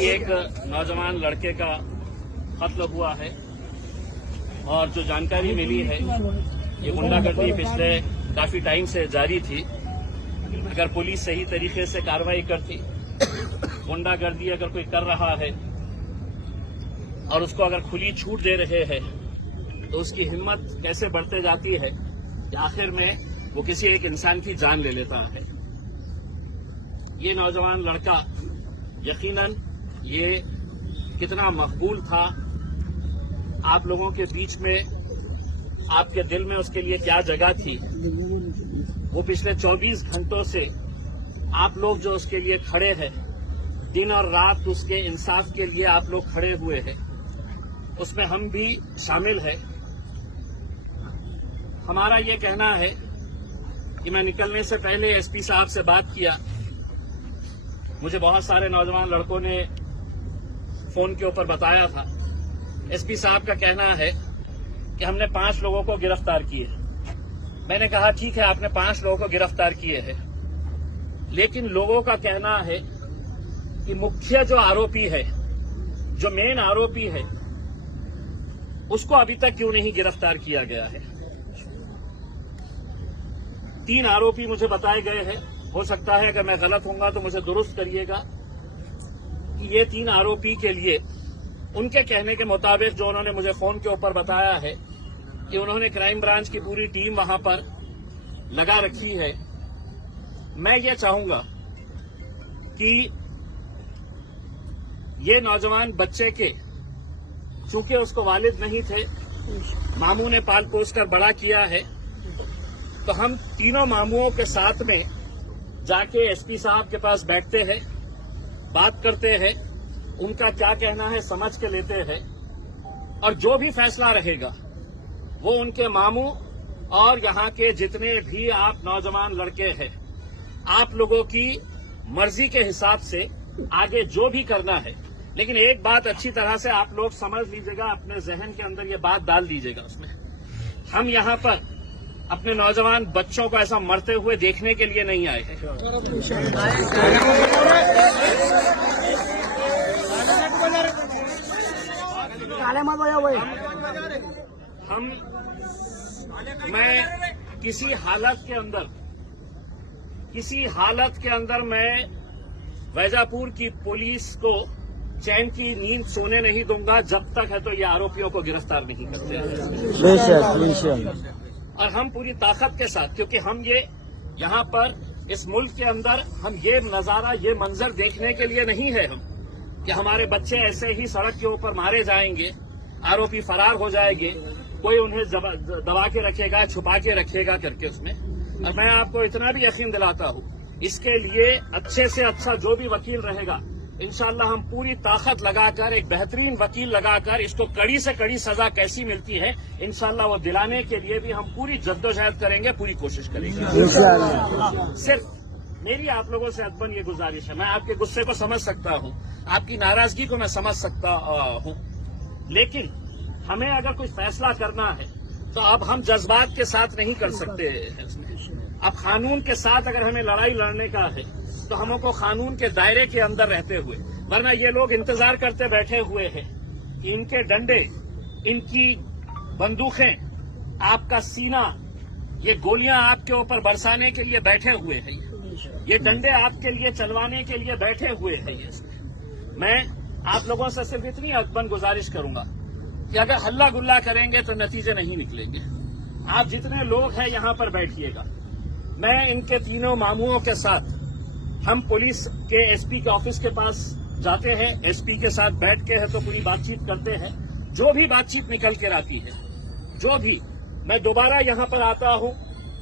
कि एक नौजवान लड़के का कत्ल हुआ है और जो जानकारी मिली है ये गुंडागर्दी पिछले काफी टाइम से जारी थी। अगर पुलिस सही तरीके से कार्रवाई करती, गुंडागर्दी अगर कोई कर रहा है और उसको अगर खुली छूट दे रहे हैं तो उसकी हिम्मत कैसे बढ़ते जाती है कि आखिर में वो किसी एक इंसान की जान ले लेता है। ये नौजवान लड़का यकीनन ये कितना मकबूल था आप लोगों के बीच में, आपके दिल में उसके लिए क्या जगह थी, वो पिछले 24 घंटों से आप लोग जो उसके लिए खड़े हैं, दिन और रात उसके इंसाफ के लिए आप लोग खड़े हुए हैं, उसमें हम भी शामिल हैं। हमारा ये कहना है कि मैं निकलने से पहले एसपी साहब से बात किया। मुझे बहुत सारे नौजवान लड़कों ने फोन के ऊपर बताया था। एसपी साहब का कहना है कि हमने 5 लोगों को गिरफ्तार किए। मैंने कहा ठीक है, आपने 5 लोगों को गिरफ्तार किए हैं, लेकिन लोगों का कहना है कि मुख्य जो आरोपी है, जो मेन आरोपी है, उसको अभी तक क्यों नहीं गिरफ्तार किया गया है। 3 आरोपी मुझे बताए गए हैं। हो सकता है अगर मैं गलत होऊंगा तो मुझे दुरुस्त करिएगा कि ये 3 आरोपी के लिए उनके कहने के मुताबिक जो उन्होंने मुझे फोन के ऊपर बताया है कि उन्होंने क्राइम ब्रांच की पूरी टीम वहां पर लगा रखी है। मैं ये चाहूंगा कि ये नौजवान बच्चे के, चूंकि उसको वालिद नहीं थे, मामू ने पाल पोस कर बड़ा किया है, तो हम तीनों मामुओं के साथ में जाके एसपी साहब के पास बैठते हैं, बात करते हैं, उनका क्या कहना है समझ के लेते हैं, और जो भी फैसला रहेगा वो उनके मामू और यहाँ के जितने भी आप नौजवान लड़के हैं, आप लोगों की मर्जी के हिसाब से आगे जो भी करना है। लेकिन एक बात अच्छी तरह से आप लोग समझ लीजिएगा, अपने जहन के अंदर ये बात डाल दीजिएगा उसमें, हम यहाँ पर अपने नौजवान बच्चों को ऐसा मरते हुए देखने के लिए नहीं आए हैं। मैं किसी हालत के अंदर मैं वैजापुर की पुलिस को चैन की नींद सोने नहीं दूंगा जब तक है तो ये आरोपियों को गिरफ्तार नहीं करते। और हम पूरी ताकत के साथ, क्योंकि हम ये यहाँ पर इस मुल्क के अंदर हम ये नजारा, ये मंजर देखने के लिए नहीं है हम कि हमारे बच्चे ऐसे ही सड़क के ऊपर मारे जाएंगे, आरोपी फरार हो जाएंगे, कोई उन्हें दबा के रखेगा, छुपा के रखेगा करके उसमें। और मैं आपको इतना भी यकीन दिलाता हूँ, इसके लिए अच्छे से अच्छा जो भी वकील रहेगा, इंशाअल्लाह हम पूरी ताकत लगाकर, एक बेहतरीन वकील लगाकर, इसको कड़ी से कड़ी सजा कैसी मिलती है इंशाअल्लाह वो दिलाने के लिए भी हम पूरी जद्दोजहद करेंगे, पूरी कोशिश करेंगे। सिर्फ मेरी आप लोगों से अदबन ये गुजारिश है, मैं आपके गुस्से को समझ सकता हूँ, आपकी नाराजगी को मैं समझ सकता हूँ, लेकिन हमें अगर कोई फैसला करना है तो अब हम जज्बात के साथ नहीं कर सकते। अब कानून के साथ अगर हमें लड़ाई लड़ने का है तो हमको कानून के दायरे के अंदर रहते हुए, वरना ये लोग इंतजार करते बैठे हुए हैं कि इनके डंडे, इनकी बंदूकें, आपका सीना, ये गोलियां आपके ऊपर बरसाने के लिए बैठे हुए हैं, ये डंडे आपके लिए चलवाने के लिए बैठे हुए हैं। मैं आप लोगों से सिर्फ इतनी अदबन गुजारिश करूंगा कि अगर हल्ला गुल्ला करेंगे तो नतीजे नहीं निकलेंगे। आप जितने लोग हैं यहां पर बैठिएगा, मैं इनके तीनों मामुओं के साथ हम पुलिस के एसपी के ऑफिस के पास जाते हैं, एसपी के साथ बैठ के है तो पूरी बातचीत करते हैं। जो भी बातचीत निकल कर आती है, जो भी, मैं दोबारा यहां पर आता हूं,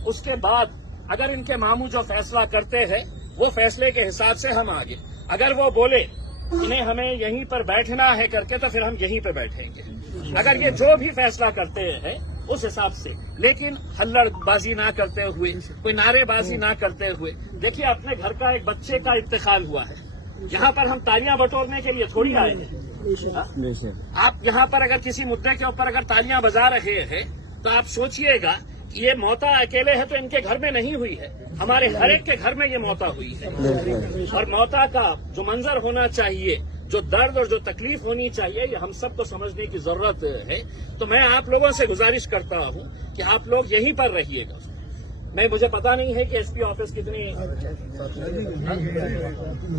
उसके बाद अगर इनके मामू जो फैसला करते हैं वो फैसले के हिसाब से हम आगे, अगर वो बोले इन्हें हमें यहीं पर बैठना है करके तो फिर हम यहीं पर बैठेंगे। अगर ये जो भी फैसला करते हैं उस हिसाब से, लेकिन हल्लड़बाजी ना करते हुए, कोई नारेबाजी ना करते हुए। देखिए, अपने घर का एक बच्चे का इंतकाल हुआ है, यहाँ पर हम तालियां बटोरने के लिए थोड़ी आए हैं। आप यहाँ पर अगर किसी मुद्दे के ऊपर अगर तालियां बजा रहे हैं तो आप सोचिएगा कि ये मौता अकेले है तो इनके घर में नहीं हुई है, हमारे हर एक के घर में ये मौता हुई है। और मौता का जो मंजर होना चाहिए جو درد اور جو تکلیف ہونی چاہیے یہ ہم سب کو سمجھنے کی ضرورت ہے. تو میں آپ لوگوں سے گزارش کرتا ہوں کہ آپ لوگ یہیں پر رہیے گا. مجھے پتا نہیں ہے کہ ایس پی آفس کتنی،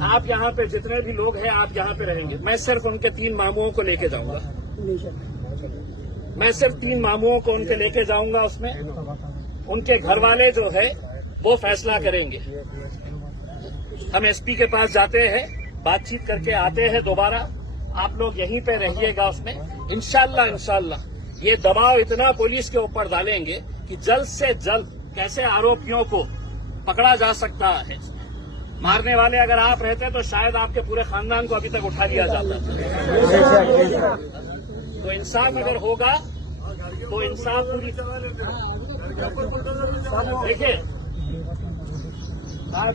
آپ یہاں پہ جتنے بھی لوگ ہیں آپ یہاں پہ رہیں گے. میں صرف ان کے 3 ماموں کو لے کے جاؤں گا. میں صرف 3 ماموں کو ان کے لے کے جاؤں گا. اس میں ان کے گھر والے جو ہے وہ فیصلہ کریں گے. ہم ایس پی کے پاس جاتے ہیں، بات چیت کر کے آتے ہیں دوبارہ. آپ لوگ یہیں پہ رہیے گا. اس میں انشاءاللہ یہ دباؤ اتنا پولیس کے اوپر ڈالیں گے کہ جلد سے جلد کیسے آروپیوں کو پکڑا جا سکتا ہے. مارنے والے اگر آپ رہتے تو شاید آپ کے پورے خاندان کو ابھی تک اٹھا لیا جاتا. تو انصاف اگر ہوگا تو انصاف پوری. دیکھیے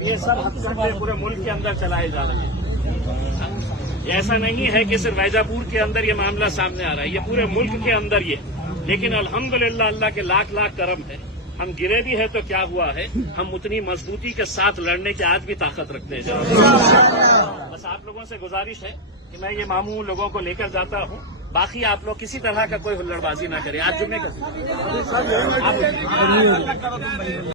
یہ سب حقیقت پورے ملک کے اندر چلائے جا رہے ہیں. ایسا نہیں ہے کہ صرف ویجا پور کے اندر یہ معاملہ سامنے آ رہا ہے، یہ پورے ملک کے اندر یہ. لیکن الحمدللہ اللہ کے لاکھ کرم ہے. ہم گرے بھی ہیں تو کیا ہوا ہے، ہم اتنی مضبوطی کے ساتھ لڑنے کی آج بھی طاقت رکھتے ہیں. بس آپ لوگوں سے گزارش ہے کہ میں یہ ماموں لوگوں کو لے کر جاتا ہوں. باقی آپ لوگ کسی طرح کا کوئی ہلڑ بازی نہ کریں. آج جمعے کا